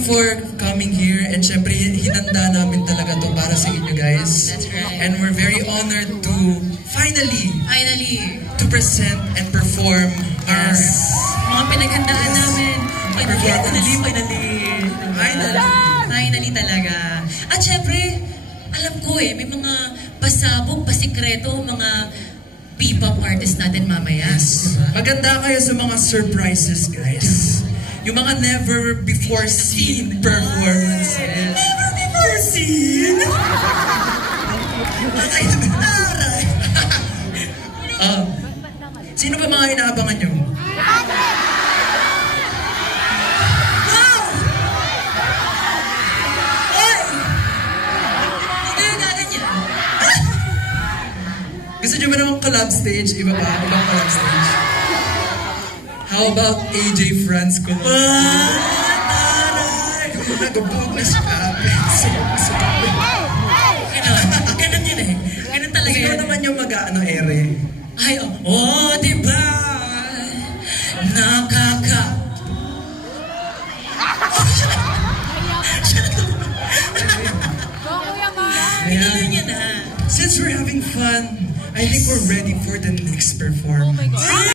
For coming here, and syempre hinanda namin talaga to para sa inyo guys. That's right. And we're very honored to finally to present and perform our mga pinaghandaan namin. Finally talaga. At syempre, alam ko may mga pasabog, pasikreto, mga P-pop artist natin mamaya. Yes. Maganda kayo sa mga surprises guys. Yung mga never before seen performances. Never before seen? Sino ba mga inaabangan nyo? Wow! Oy! Hindi na ganyan. Gusto nyo ba namang collab stage? Iba pa? Ibang collab stage? How about AJ Franz collab? Taray! Nag-book na si Kapit. Ganun yun Ganun talaga Sino yun. naman yung mag-ano ere? Ay, diba? Nakaka... Kaya, since we're having fun, I think we're ready for the next performance.